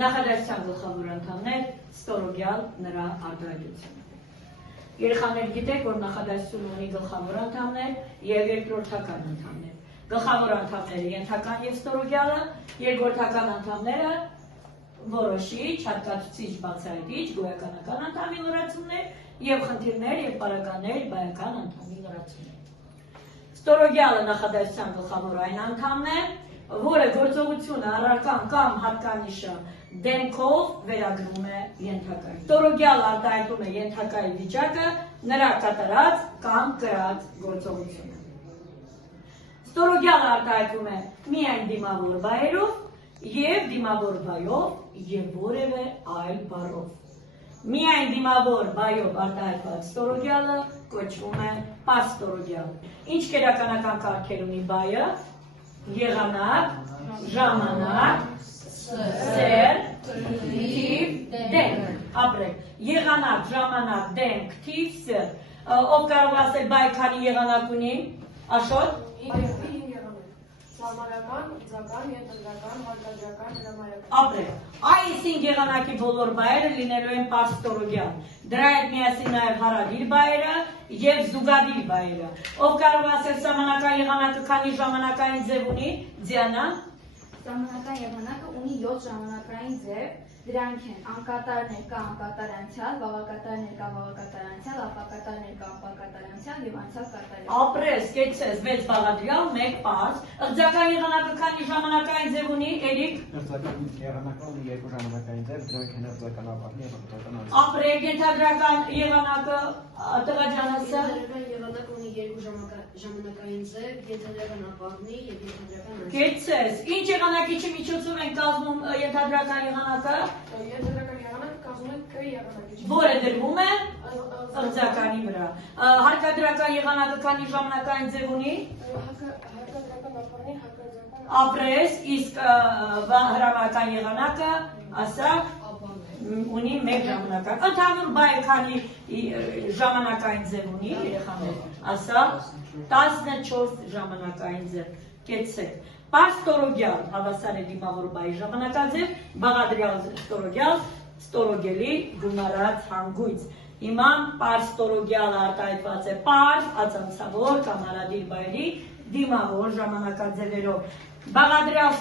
Նախադասության գլխավոր անդամներ, ստորոգյալ նրա արտահայտությունը։ Երեխաներ գիտեք, որ նախադասությունը ունի գլխավոր անդամներ և երկրորդական անդամներ։ Գլխավոր անդամները ենթական և ստորոգյալը, երկրորդական անդամները որոշիչ, հատկացուցիչ, բացահայտիչ, գոյականական անդամի լրացումներ և խնդիրներ և պարագաներ բայական անդամի լրացումներ։ Ստորոգյալը նախադասության գլխավոր այն անդամն է, որը գործողությունը, առարկան կամ հատկանիշը դեմքով վերագրում է ենթակային։ Ստորոգյալը արտահայտում է ենթակայի վիճակը, նրա կատարած կամ կրած գործողությունը։ Ստորոգյալը արտահայտվում է միայն դիմավոր բայերով և դիմավոր բայով և որևէ այլ բառով։ Միայն դիմավոր բայով արտահայտված ստորոգյալը կոչվում է պարզ ստորոգյալ։ Ինչ կերականական կարգեր ունի բայը՝ եղանակ, ժամանակ, սեր, թիվ, դեմք։ Ապրեք, եղանակ, ժամանակ, դեմք, թիվ, սեր։ Ով կարող ասել բայ քանի եղանակ ունի։ Աշոտ։ Սահմանական, ձական, ենթադրական, հարկադրական, հրամայական։ Ապրեք, այս 5 եղանակի բոլոր բայերը լինելու են պարզ ստորոգյալ։ Դրա հետ միասին նաև հարադիր բայերը և զուգադիր բայերը։ Ով կարող ասել սահմանական եղանակը քանի ժամանակային ձև ունի։ Ձիանա։ Սահմանական եղանակը ունի 7 ժամանակային ձև, դրանք են անկատար ներկա անկատար անցյալ, վաղակատար ներկա վաղակատար անցյալ, ապակատար ներկա ապակատար անցյալ և անցյալ կատարյալ։ Ապրես, կեցես, 6 բաղադրյալ, 1 պարզ։ Ըղձական եղանակը քանի ժամանակային ձև ունի, Էրիկ։ Ըղձական եղանակը ունի 2 ժամանակային ձև, դրանք են ըղձական ապակի և ըղձական անցյալ։ Ապրեք, ենթադրական եղանակը տղաջանասը։ Եղանակը ունի 2 ժամանակային ձև, ենթադրական ապակնի և ենթադրական անցյալ։ Կեցես, ինչ եղանակիչի միջոցով են կազմում ենթադրական եղանակը։ Ենթադրական եղանակը կազմում է Կ եղանակիչի։ Որը դրվում է ըղձականի վրա։ Հարկադրական եղանակը քանի ժամանակային ձև ունի։ Հարկադրական ապակնի, հարկադրական Ապրես, իսկ հրամայական եղանակը, ասա, ունի 1 ժամանակային։ Ընդհանուր բայը քանի ժամանակային ձև ունի, երեխաներ, ասա, 14 ժամանակային ձև։ Կեցեք։ Պարզ ստորոգյալ հավասար է դիմավոր բայի ժամանակաձև, բաղադրյալ ստորոգյալ, ստորոգելի գումարած հանգույց։ Հիմա պարզ ստորոգյալը արտահայտված է պարզ, ածանցավոր կամ հարադիր բայերի դիմավոր ժամանակաձևերով։ Բաղադրյալ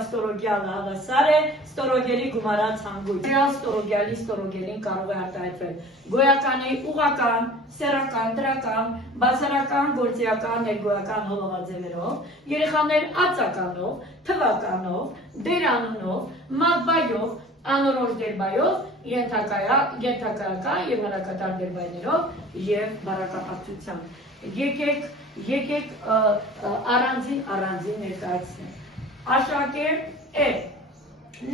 ստորոգյալը հավասար է ստորոգելի գումարած հանգույց։ Ստորոգյալի ստորոգելին կարող է արտահայտվել գոյականի, ուղղական, սեռական, դրական, բացառական, գործիական, ներգոյական հոլովաձևերով, երեխաներ ածականով, թվականով, դերանունով, մատբայով, անորոշ դերբայով, ենթակայական և հրակատար դերբայներով և բառակապակցությամբ։ Եկեք առանձին ներկայացնենք։ Աշակերտ է,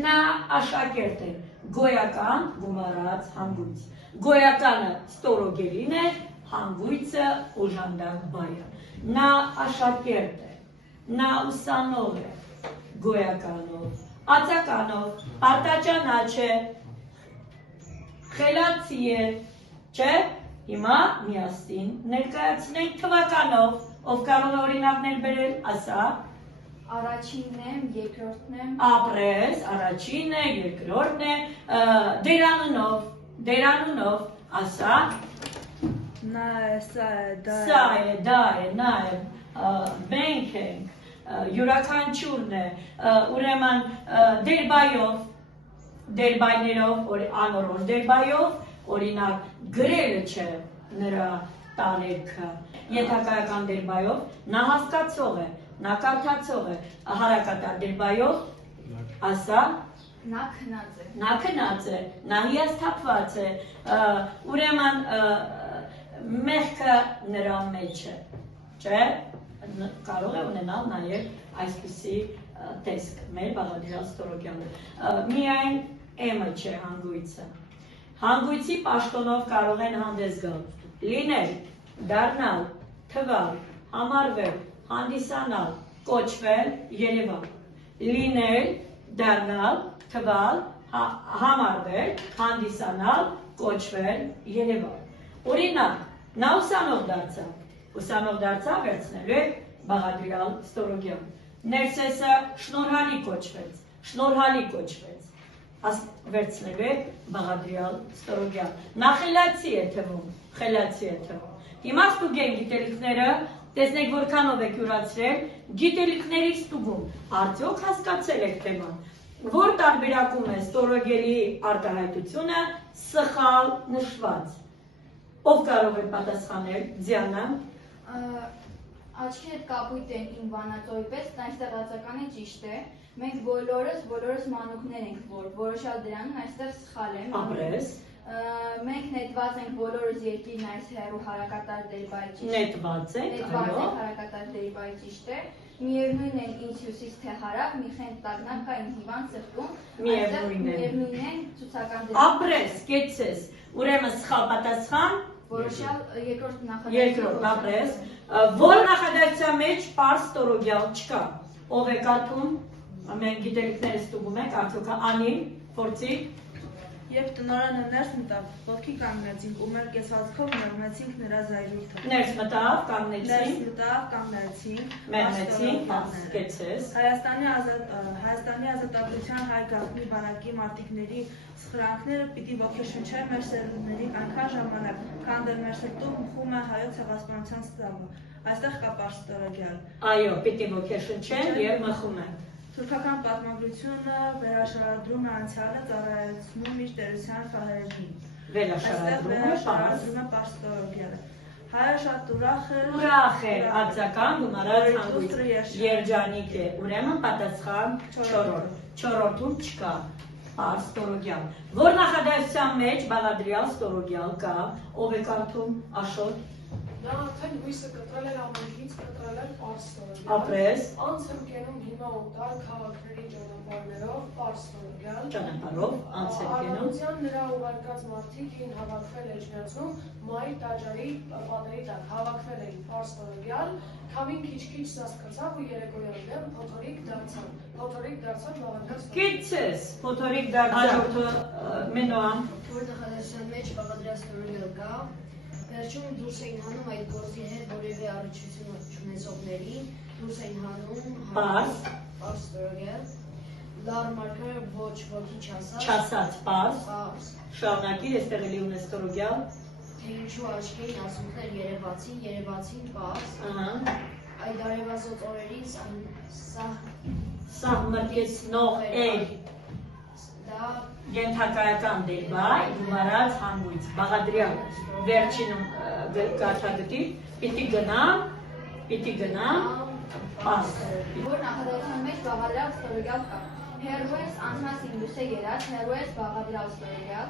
նա աշակերտ է, գոյական գումարած հանգույց։ Գոյականը ստորոգելին է, հանգույցը օժանդակ բայը։ Նա աշակերտ է, նա ուսանող է, գոյականով, ածականով, արտաճանաչ է, խելացի է, չէ՞։ Հիմա միասին ներկայացնենք թվականով, ով կարող է օրինակներ բերել, ասա։ Առաջինն եմ, երկրորդն եմ։ Ապրես, առաջինն է, երկրորդն է, դերանունով, ասա։ Նա է, սա է, դա է։ Սա է, դա է, նա է, մենք ենք, յուրաքանչյուրն է, ուրեմն դերբայներով, անորոշ դերբայով, օրինակ գրելը չէ նրա տարեքը, ենթակայական դերբայով, նա հասկացող է, նա կարդացող է, հարակատար դերբայով, ասա։ Նա քնած է։ Նա քնած է, նա հիասթափված է, ուրեմն մեղքը նրա մեջ է, չէ՞։ Կարող է ունենալ նաև այսպիսի տեսք մեր բաղադրյալ ստորոգյալը։ Միայն M-ը չէ հանգույցը։ Հանգույցի պաշտոնով կարող են հանդես գալ, լինել, դառնալ, թվալ, համարվել, հանդիսանալ, կոչվել, երևալ։ Լինել, դառնալ, թվալ, համարվել, հանդիսանալ, կոչվել, երևալ։ Օրինակ, նա ուսանող դարձավ վերցնելու է բաղադրյալ ստորոգյալ։ Ներսեսը շնորհալի կոչվեց, շնորհալի կոչվեց։ Վերցնելու եք բաղադրյալ ստորոգյալ։ Նա խելացի է թվում, խելացի է թվում։ Հիմա ստուգեն գիտելիքները, տեսնեք որքանով եք յուրացրել, գիտելիքների ստուգում, արդյոք հասկացել եք թեման, որ տարբերակում է ստորոգելի արտահայտությունը սխալ նշված։ Ով կարող է պատասխանել, Դիանա։ Աչքի հետ կապույտ են իմ վանածոյի պես, այստեղ ածականը ճիշտ է։ Մենք բոլորս մանուկներ ենք, որ որոշալ դրանն այստեղ սխալ է։ Ապրես։ Մենք նետված ենք բոլորս երկիրն այս հեռու հարակատար դերբայի ճիշտ է։ Նետված եք, Նետված այո։ ենք հարակատար դերբայի ճիշտ է։ Միևնույն են ինչ հյուսիս թե հարավ, մի խենթ տագնապ կա ինձ հիվան սրտում։ Միևնույն են ցուցական դեր։ Ապրես, կեցես, ուրեմն սխալ պատասխան, Որոշյալ երկրորդ նախադասության։ երկրորդ ապրես, որ նախադասության մեջ պարզ ստորոգյալ չկա։ Ով է կարդում, մենք գիտելիքները ստուգում ենք, արդյոք անի, փորձի։ Երբ տնօրենը ներս մտավ, ոտքի կանգնեցինք ու մեր կեցվածքով մեղմեցինք նրա զայրույթը։ Ներս մտավ, Ներս կանգնեցին, մտավ, կանգնեցինք, մեղմեցին, կեցես։ Հայաստանի ազատագրության հայ գաղտնի բանակի մարտիկների սխրանքները պիտի ոգեշնչեն մեր սերունդներին այնքան ժամանակ, քան դեռ մեր սրտում մխում է հայոց ցեղասպանության ստավը։ Այստեղ կա պարզ ստորոգյալ։ Այո, պիտի ոգեշնչեն եւ մխում են։ Թուրքական պատմագրությունը վերաշարադրում է անցյալը, ծառայեցնում իր տերության ֆահերին։ Վերաշարադրում է պարզ։ Վերաշարադրում է պարզ ստորոգյալը։ Հայը շատ Ուրախ է, արձական գումարած հանգույց երջանիկ է, ուրեմն պատասխան չորրորդում չկա, պարզ ստորոգյալ։ Որ նախադասության մեջ բաղադրյալ ստորոգյալ կա, ով է կարդում, Աշոտ։ Նա արդեն հույսը կտրել էր ամենից, կտրել էր պարզ ստորոգյալ։ Ապրես։ Անց եմ կենում հիմա օտար քաղաքների ճանապարհներով, պարզ ստորոգյալ։ Ճանապարհով անց է կենում։ Արարության նրա ուղարկած մարդիկ էին հավաքվել Էջմիածնում, Մայի տաճարի պատերի տակ հավաքվել էին պարզ ստորոգյալ, քամին քիչ-քիչ սասկացավ ու երեկոյան դեմ փոթորիկ դարձան բաղադրած։ Կեցես, փոթորիկ դարձան, Մենոան։ Որ նախադասության մեջ բաղադրյալ ստորոգյալ կա, վերջում դուրս էին հանում այդ գործի հետ որևէ առնչություն չունեցողներին, դուրս էին հանում Պարզ։ պարզ ստորոգյալ, լար մարգարը ոչ ոքի չասած, Չասած պարզ, պարզ, շարունակիր, այստեղ էլի ունես ստորոգյալ։ թե ինչու աչքերին ասունքներ երևացին պարզ, Ահա։ այդ արևազոտ օրերից Սա մրկեցնող էր դա ենթակայական դերբայ, գումարած հանգույց, բաղադրյալ, վերջինում գարթագտի, պիտի գնամ, պարզ։ Որ նախադասության մեջ բաղադրյալ ստորոգյալ կա։ Հերոես անհաս ինդուսե երաց, հերոես բաղադրյալ ստորոգյալ։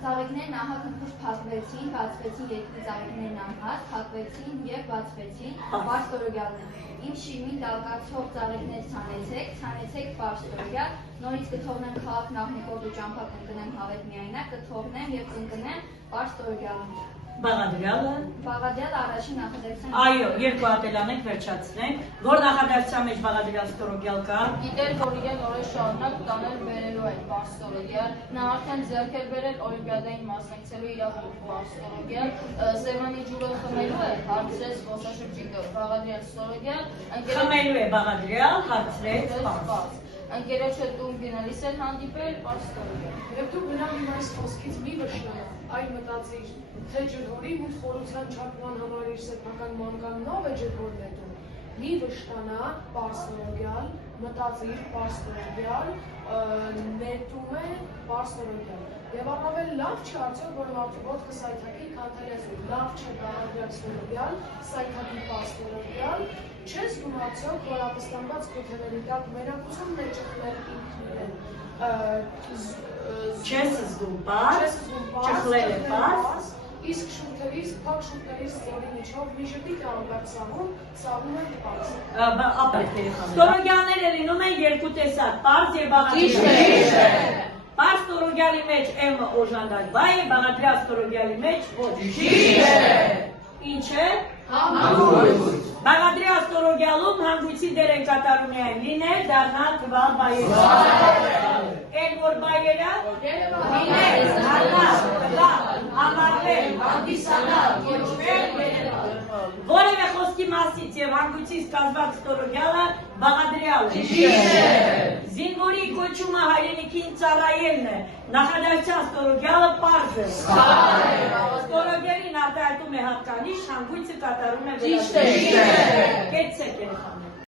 Ծաղիկներն ահագնքուշ փակվեցին, բացվեցին երկրի ծաղիկներն անհաս, փակվեցին եւ բացվեցին, պարզ ստորոգյալն է։ Իմ շիմին դալկացող ծաղիկներ ցանեցեք պարզ ստորոգյալ, նորից կթողնեմ քաղաք նախնիկով ու ճամփա կընկնեմ հավետ միայնակ, կթողնեմ եւ կընկնեմ պարզ ստորոգյալն։ Բաղադրյալը։ Բաղադրյալը առաջին նախադասության։ Այո, երկու ատելանենք վերջացնենք, որ նախադասության մեջ բաղադրյալ ստորոգյալ կա։ Գիտեր, որ իրեն օրեր շարունակ տանել բերելու այդ պարզ ստորոգյալ, նա արդեն ձեռք էր բերել օլիմպիադային մասնակցելու իրավունք պարզ ստորոգյալ, Սևանի ջուրը խմելու է, հարցրեց զբոսաշրջիկը, բաղադրյալ ստորոգյալ, Խմելու է բաղադրյալ, հարցրեց պարզ։ Ընկերոջը տուն գնալիս էր հանդիպել պարզ ստորոգյալ։ Եվ դու գնամ իմ այս խոսքից մի վշտանա, այլ մտածիր, թե ջրհորի ու խորության չափման համար իր սեփական մանկանով է ջրհոր նետում։ Մի վշտանա, պարզ ստորոգյալ, մտածիր, պարզ ստորոգյալ, նետում է պարզ ստորոգյալ։ Եվ առավել լավ չէ արդյոք, որ մարդու ոտքը սայթակի քանթելեսու, լավ չէ բաղադրյալ ստորոգյալ, սայթակի պարզ ստորոգյալ, չես զգում արդյոք, որ ապստամբած քոթեների տակ մենակությունն է ճխլել ինքն իրեն, Չես զգում պարզ, ճխլել է պարզ, իսկ շուրթերից, փակ շուրթերից ծորի միջով մի ժպիտ անգար սաղում է պարզ։ Ստորոգյալները լինում են երկու տեսակ, պարզ եւ բաղադրյալ։ Պարզ ստորոգյալի մեջ M-ը օժանդակվայ է, բաղադրյալ ստորոգյալի մեջ ոչ։ Ինչ է? Հանգույց։ Բաղադրյալ ստորոգյալում հանգույցի դեր են կատարում միայն լինել, դառնալ, թվալ, բայել։ Էլ որ բայերը լինել, դառնալ, թվալ, համարվել, հանդիսանալ, կոչվել, որևէ խոսքի մասից եւ հանգույցից կազմված ստորոգյալը Բաղադրյալը։ Զինվորի կոչումը հայրենիքին ծառայելն է։ Նախադասության ստորոգյալը պարզ է։ Ստորոգյալին արտահայտում է հատկանիշ, հանգույցը կատարում է վերջինը։ Կեցեք երեխաներ։